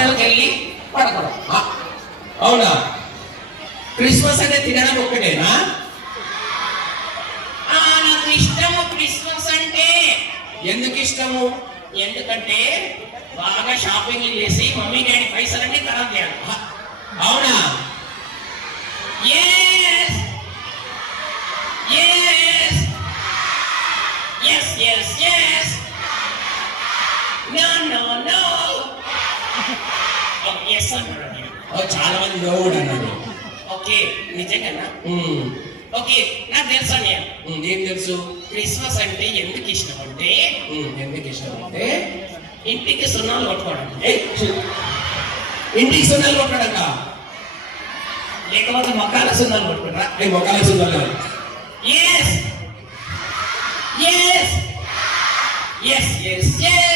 నెలకు వెళ్ళి పడకూడదు. అవునా? క్రిస్మస్ అంటే తినడం ఒక్కటేనా? నాకు ఇష్టము క్రిస్మస్ అంటే. ఎందుకు ఇష్టము? ఎందుకంటే బాగా షాపింగ్ చేసి మమ్మీ డాడీ పైసలన్నీ ఖరాబ్ చేయాలి. అవునా? Yes. Yes. Yes, yes, yes. No, no, no. Oh, yes, అన్నాడు. చాలా మంది నో కూడా అన్నారు. ఓకే, నిజంగా ఓకే, నాకు తెలుసు అన్నయ్య. ఏం తెలుసు? క్రిస్మస్ అంటే ఎందుకు ఇష్టం అంటే, ఎందుకు ఇష్టం అంటే ఇంటికి సున్నాలు కొట్టుకోవడం. ఇంటికి సున్నాలు కొట్టడంట, లేకపోతే మొక్కల సున్నాలు కొట్టుకుంటారా? మొక్కల సున్నాలు. Yes. Yes. Yes, yes, yes.